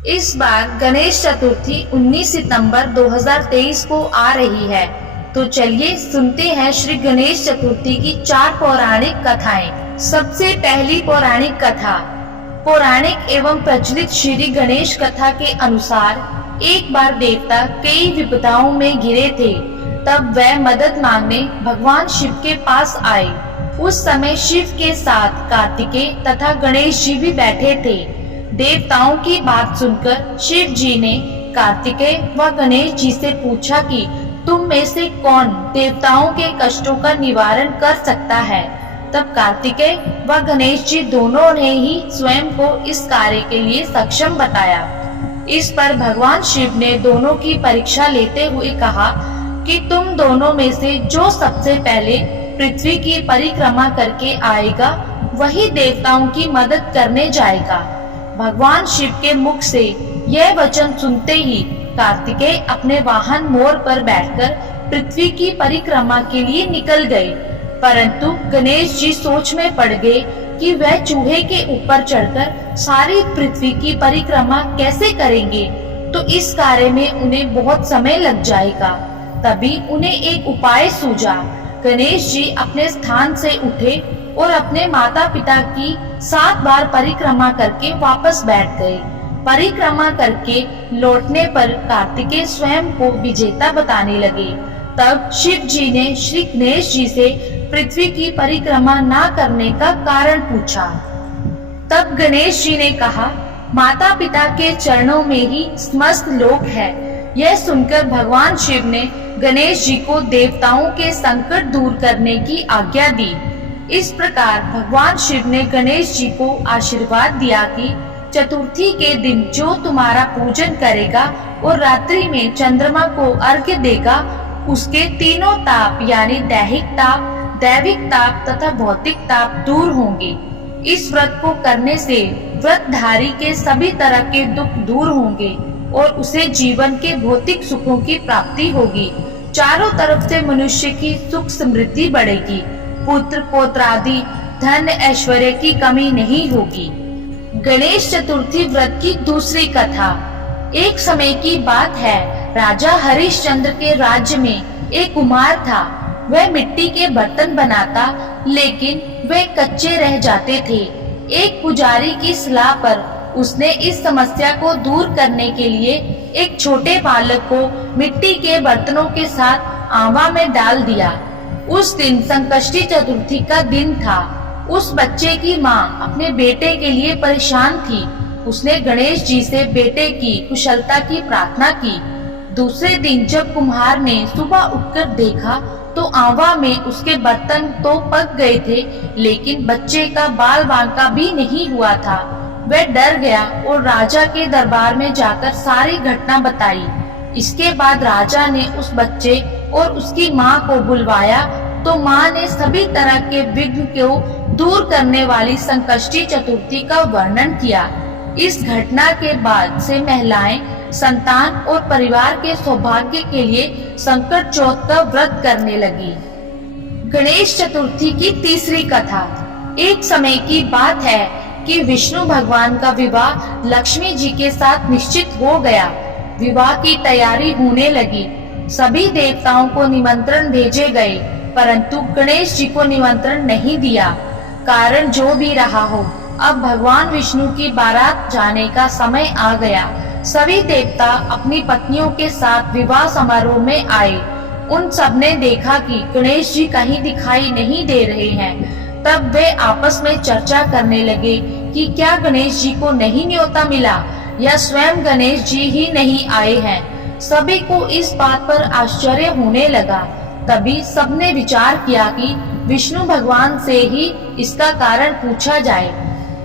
इस बार गणेश चतुर्थी 19 सितंबर 2023 को आ रही है। तो चलिए सुनते हैं श्री गणेश चतुर्थी की 4 पौराणिक कथाएं। सबसे पहली पौराणिक कथा। पौराणिक एवं प्रचलित श्री गणेश कथा के अनुसार एक बार देवता कई विपदाओं में घिरे थे। तब वह मदद मांगने भगवान शिव के पास आए। उस समय शिव के साथ कार्तिकेय तथा गणेश जी भी बैठे थे। देवताओं की बात सुनकर शिव जी ने कार्तिकेय व गणेश जी से पूछा कि तुम में से कौन देवताओं के कष्टों का निवारण कर सकता है। तब कार्तिकेय व गणेश जी दोनों ने ही स्वयं को इस कार्य के लिए सक्षम बताया। इस पर भगवान शिव ने दोनों की परीक्षा लेते हुए कहा कि तुम दोनों में से जो सबसे पहले पृथ्वी की परिक्रमा करके आएगा वही देवताओं की मदद करने जाएगा। भगवान शिव के मुख से यह वचन सुनते ही कार्तिकेय अपने वाहन मोर पर बैठकर पृथ्वी की परिक्रमा के लिए निकल गए। परंतु गणेश जी सोच में पड़ गए कि वह चूहे के ऊपर चढ़कर सारी पृथ्वी की परिक्रमा कैसे करेंगे, तो इस कार्य में उन्हें बहुत समय लग जाएगा। तभी उन्हें एक उपाय सूझा। गणेश जी अपने स्थान से उठे और अपने माता पिता की 7 बार परिक्रमा करके वापस बैठ गए। परिक्रमा करके लौटने पर कार्तिकेय स्वयं को विजेता बताने लगे। तब शिव जी ने श्री गणेश जी से पृथ्वी की परिक्रमा ना करने का कारण पूछा। तब गणेश जी ने कहा, माता पिता के चरणों में ही समस्त लोक है। यह सुनकर भगवान शिव ने गणेश जी को देवताओं के संकट दूर करने की आज्ञा दी। इस प्रकार भगवान शिव ने गणेश जी को आशीर्वाद दिया कि चतुर्थी के दिन जो तुम्हारा पूजन करेगा और रात्रि में चंद्रमा को अर्घ्य देगा, उसके तीनों ताप यानी दैहिक ताप, दैविक ताप तथा भौतिक ताप दूर होंगे। इस व्रत को करने से व्रतधारी के सभी तरह के दुख दूर होंगे और उसे जीवन के भौतिक सुखों की प्राप्ति होगी। चारों तरफ से मनुष्य की सुख समृद्धि बढ़ेगी। पुत्र पौत्रादि धन ऐश्वर्य की कमी नहीं होगी। गणेश चतुर्थी व्रत की दूसरी कथा। एक समय की बात है, राजा हरिश्चंद्र के राज्य में एक कुम्हार था। वह मिट्टी के बर्तन बनाता, लेकिन वे कच्चे रह जाते थे। एक पुजारी की सलाह पर उसने इस समस्या को दूर करने के लिए एक छोटे बालक को मिट्टी के बर्तनों के साथ आवा में डाल दिया। उस दिन संकष्टी चतुर्थी का दिन था। उस बच्चे की माँ अपने बेटे के लिए परेशान थी। उसने गणेश जी से बेटे की कुशलता की प्रार्थना की। दूसरे दिन जब कुम्हार ने सुबह उठकर देखा तो आवा में उसके बर्तन तो पक गए थे, लेकिन बच्चे का बाल बांका भी नहीं हुआ था। वह डर गया और राजा के दरबार में जाकर सारी घटना बताई। इसके बाद राजा ने उस बच्चे और उसकी माँ को बुलवाया तो माँ ने सभी तरह के विघ्न को दूर करने वाली संकष्टी चतुर्थी का वर्णन किया। इस घटना के बाद से महिलाएं संतान और परिवार के सौभाग्य के लिए संकट चौथ का व्रत करने लगी। गणेश चतुर्थी की तीसरी कथा। एक समय की बात है कि विष्णु भगवान का विवाह लक्ष्मी जी के साथ निश्चित हो गया। विवाह की तैयारी होने लगी। सभी देवताओं को निमंत्रण भेजे गए, परंतु गणेश जी को निमंत्रण नहीं दिया। कारण जो भी रहा हो, अब भगवान विष्णु की बारात जाने का समय आ गया। सभी देवता अपनी पत्नियों के साथ विवाह समारोह में आए। उन सब ने देखा कि गणेश जी कहीं दिखाई नहीं दे रहे हैं। तब वे आपस में चर्चा करने लगे कि क्या गणेश जी को नहीं न्योता मिला या स्वयं गणेश जी ही नहीं आए हैं। सभी को इस बात पर आश्चर्य होने लगा। तभी सबने विचार किया कि विष्णु भगवान से ही इसका कारण पूछा जाए।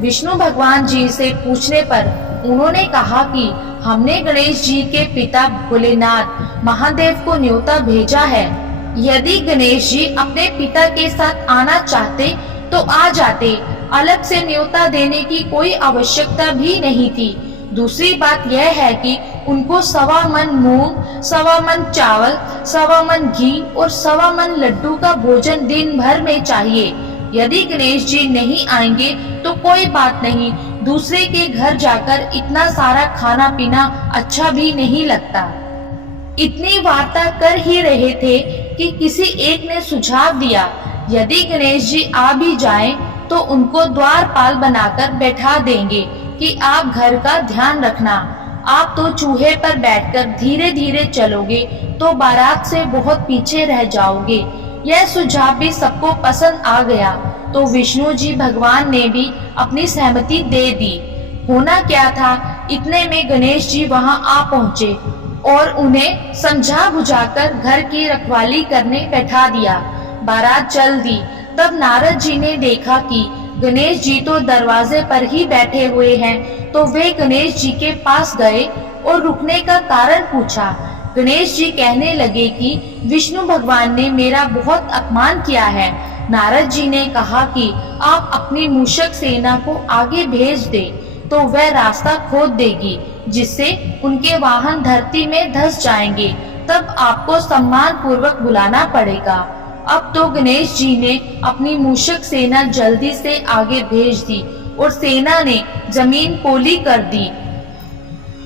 विष्णु भगवान जी से पूछने पर उन्होंने कहा कि हमने गणेश जी के पिता भोलेनाथ महादेव को न्योता भेजा है। यदि गणेश जी अपने पिता के साथ आना चाहते तो आ जाते। अलग से न्योता देने की कोई आवश्यकता भी नहीं थी। दूसरी बात यह है कि उनको 1.25 मन मूंग, 1.25 मन चावल, 1.25 मन घी और 1.25 मन लड्डू का भोजन दिन भर में चाहिए। यदि गणेश जी नहीं आएंगे तो कोई बात नहीं, दूसरे के घर जाकर इतना सारा खाना पीना अच्छा भी नहीं लगता। इतनी वार्ता कर ही रहे थे कि किसी एक ने सुझाव दिया, यदि गणेश जी आ भी जाएं तो उनको द्वारपाल बनाकर बैठा देंगे कि आप घर का ध्यान रखना। आप तो चूहे पर बैठकर धीरे धीरे चलोगे तो बारात से बहुत पीछे रह जाओगे। यह सुझाव भी सबको पसंद आ गया तो विष्णु जी भगवान ने भी अपनी सहमति दे दी। होना क्या था, इतने में गणेश जी वहां आ पहुंचे और उन्हें समझा बुझाकर घर की रखवाली करने बैठा दिया। बारात चल दी। तब नारद जी ने देखा कि गणेश जी तो दरवाजे पर ही बैठे हुए हैं, तो वे गणेश जी के पास गए और रुकने का कारण पूछा। गणेश जी कहने लगे कि विष्णु भगवान ने मेरा बहुत अपमान किया है। नारद जी ने कहा कि आप अपनी मूषक सेना को आगे भेज दे तो वह रास्ता खोद देगी, जिससे उनके वाहन धरती में धंस जाएंगे। तब आपको सम्मान पूर्वक बुलाना पड़ेगा। अब तो गणेश जी ने अपनी मूषक सेना जल्दी से आगे भेज दी और सेना ने जमीन पोली कर दी।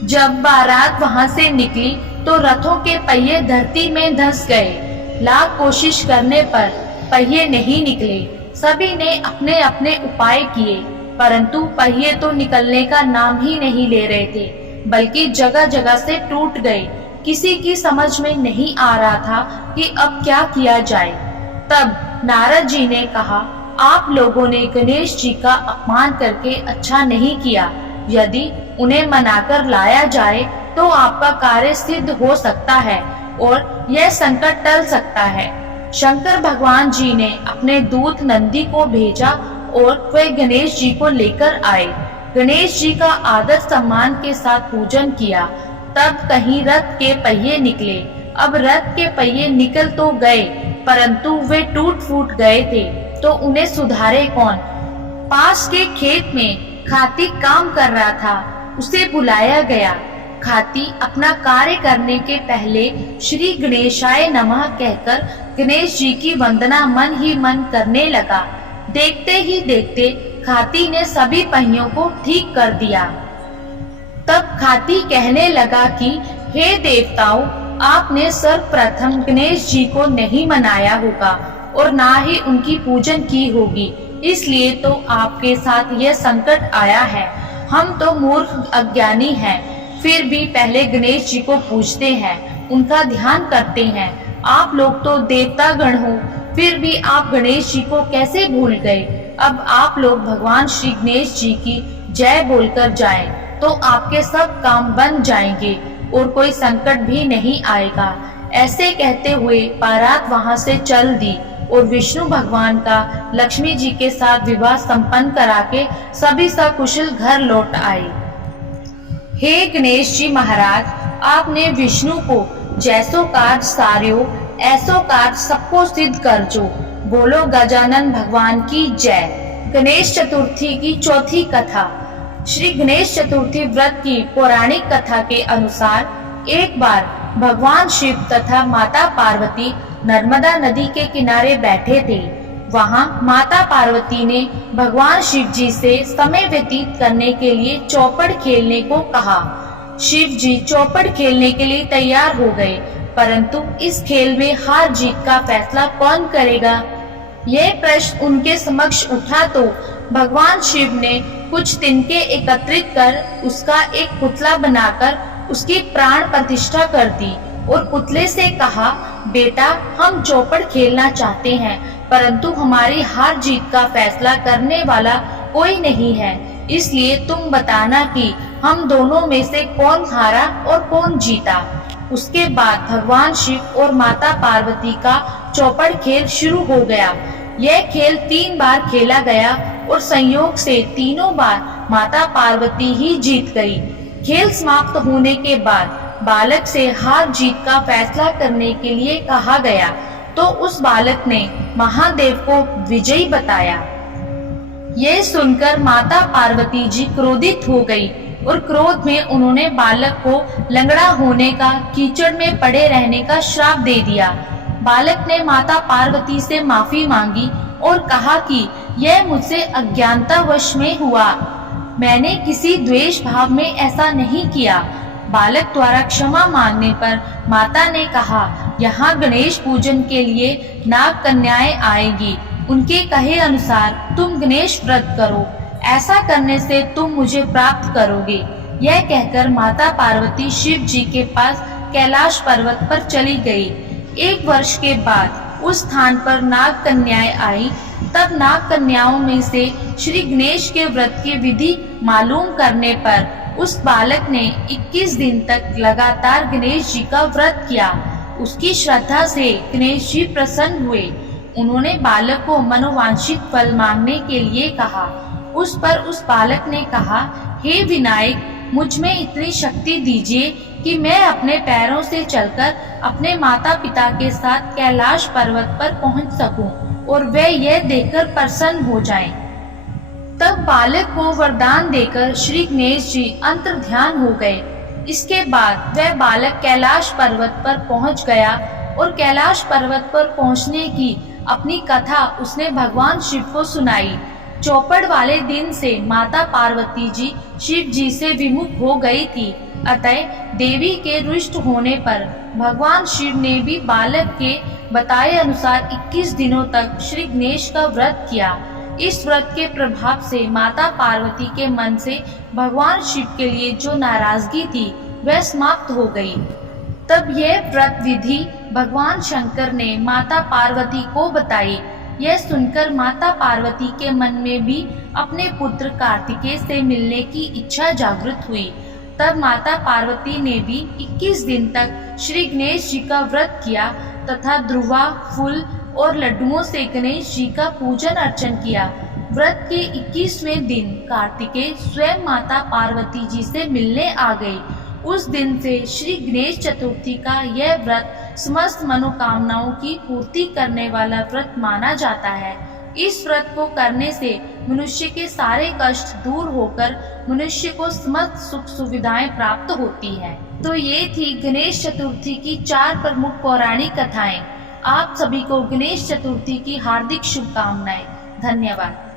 जब बारात वहां से निकली तो रथों के पहिए धरती में धंस गए। लाख कोशिश करने पर पहिए नहीं निकले। सभी ने अपने अपने उपाय किए, परंतु पहिए तो निकलने का नाम ही नहीं ले रहे थे, बल्कि जगह जगह से टूट गए। किसी की समझ में नहीं आ रहा था कि अब क्या किया जाए। तब नारद जी ने कहा, आप लोगों ने गणेश जी का अपमान करके अच्छा नहीं किया। यदि उन्हें मनाकर लाया जाए तो आपका कार्य सिद्ध हो सकता है और यह संकट टल सकता है। शंकर भगवान जी ने अपने दूत नंदी को भेजा और वे गणेश जी को लेकर आए। गणेश जी का आदर सम्मान के साथ पूजन किया। तब कहीं रथ के पहिए निकले। अब रथ के पहिए निकल तो गए, परंतु वे टूट फूट गए थे, तो उन्हें सुधारे कौन। पास के खेत में खाती काम कर रहा था, उसे बुलाया गया। खाती अपना कार्य करने के पहले श्री गणेशाय नमः कहकर गणेश जी की वंदना मन ही मन करने लगा। देखते ही देखते खाती ने सभी पहियों को ठीक कर दिया। तब खाती कहने लगा कि हे देवताओं, आपने सर्वप्रथम गणेश जी को नहीं मनाया होगा और ना ही उनकी पूजन की होगी, इसलिए तो आपके साथ यह संकट आया है। हम तो मूर्ख अज्ञानी हैं, फिर भी पहले गणेश जी को पूजते हैं, उनका ध्यान करते हैं। आप लोग तो देवता गण हो, फिर भी आप गणेश जी को कैसे भूल गए। अब आप लोग भगवान श्री गणेश जी की जय बोलकर जाएं, तो आपके सब काम बन जाएंगे और कोई संकट भी नहीं आएगा। ऐसे कहते हुए बारात वहां से चल दी और विष्णु भगवान का लक्ष्मी जी के साथ विवाह संपन्न करा के सभी सकुशल घर लौट आए। हे गणेश जी महाराज, आपने विष्णु को जैसो कार्य सार्यो ऐसो कार्य सबको सिद्ध कर जो। बोलो गजानन भगवान की जय। गणेश चतुर्थी की चौथी कथा। श्री गणेश चतुर्थी व्रत की पौराणिक कथा के अनुसार एक बार भगवान शिव तथा माता पार्वती नर्मदा नदी के किनारे बैठे थे। वहां माता पार्वती ने भगवान शिव जी से समय व्यतीत करने के लिए चौपड़ खेलने को कहा। शिव जी चौपड़ खेलने के लिए तैयार हो गए, परंतु इस खेल में हार जीत का फैसला कौन करेगा, यह प्रश्न उनके समक्ष उठा तो भगवान शिव ने कुछ तिनके एकत्रित कर उसका एक पुतला बनाकर उसकी प्राण प्रतिष्ठा कर दी और पुतले से कहा, बेटा हम चौपड़ खेलना चाहते हैं, परंतु हमारी हार जीत का फैसला करने वाला कोई नहीं है, इसलिए तुम बताना कि हम दोनों में से कौन हारा और कौन जीता। उसके बाद भगवान शिव और माता पार्वती का चौपड़ खेल शुरू हो गया। यह खेल 3 बार खेला गया और संयोग से तीनों बार माता पार्वती ही जीत गई। खेल समाप्त होने के बाद बालक से हार जीत का फैसला करने के लिए कहा गया, तो उस बालक ने महादेव को विजयी बताया। यह सुनकर माता पार्वती जी क्रोधित हो गई और क्रोध में उन्होंने बालक को लंगड़ा होने का, कीचड़ में पड़े रहने का श्राप दे दिया। बालक ने माता पार्वती से माफी मांगी और कहा कि यह मुझसे अज्ञानतावश में हुआ। मैंने किसी द्वेष भाव में ऐसा नहीं किया। बालक द्वारा क्षमा मांगने पर माता ने कहा, यहाँ गणेश पूजन के लिए नाग कन्याएं आएगी, उनके कहे अनुसार तुम गणेश व्रत करो, ऐसा करने से तुम मुझे प्राप्त करोगे। यह कहकर माता पार्वती शिव जी के पास कैलाश पर्वत पर चली गई। 1 वर्ष के बाद उस स्थान पर नाग कन्याएं आई। तब नाग कन्याओं में से श्री गणेश के व्रत की विधि मालूम करने पर उस बालक ने 21 दिन तक लगातार गणेश जी का व्रत किया। उसकी श्रद्धा से गणेश जी प्रसन्न हुए। उन्होंने बालक को मनोवांछित फल मांगने के लिए कहा। उस पर उस बालक ने कहा, हे विनायक, मुझ में इतनी शक्ति दीजिए कि मैं अपने पैरों से चलकर अपने माता पिता के साथ कैलाश पर्वत पर पहुंच सकूं और वे यह देखकर प्रसन्न हो जाएं। तब बालक को वरदान देकर श्री गणेश जी अंतर्ध्यान हो गए। इसके बाद वह बालक कैलाश पर्वत पर पहुंच गया और कैलाश पर्वत पर पहुंचने की अपनी कथा उसने भगवान शिव को सुनाई। चौपड़ वाले दिन से माता पार्वती जी शिव जी से विमुख हो गई थी। अतः देवी के रुष्ट होने पर भगवान शिव ने भी बालक के बताए अनुसार 21 दिनों तक श्री गणेश का व्रत किया। इस व्रत के प्रभाव से माता पार्वती के मन से भगवान शिव के लिए जो नाराजगी थी वह समाप्त हो गई। तब यह व्रत विधि भगवान शंकर ने माता पार्वती को बताई। यह सुनकर माता पार्वती के मन में भी अपने पुत्र कार्तिकेय से मिलने की इच्छा जागृत हुई। तब माता पार्वती ने भी 21 दिन तक श्री गणेश जी का व्रत किया तथा ध्रुवा, फूल और लड्डुओं से गणेश जी का पूजन अर्चन किया। व्रत के 21वें दिन कार्तिकेय स्वयं माता पार्वती जी से मिलने आ गए। उस दिन से श्री गणेश चतुर्थी का यह व्रत समस्त मनोकामनाओं की पूर्ति करने वाला व्रत माना जाता है। इस व्रत को करने से मनुष्य के सारे कष्ट दूर होकर मनुष्य को समस्त सुख सुविधाएं प्राप्त होती है। तो ये थी गणेश चतुर्थी की 4 प्रमुख पौराणिक कथाएं। आप सभी को गणेश चतुर्थी की हार्दिक शुभकामनाएं। धन्यवाद।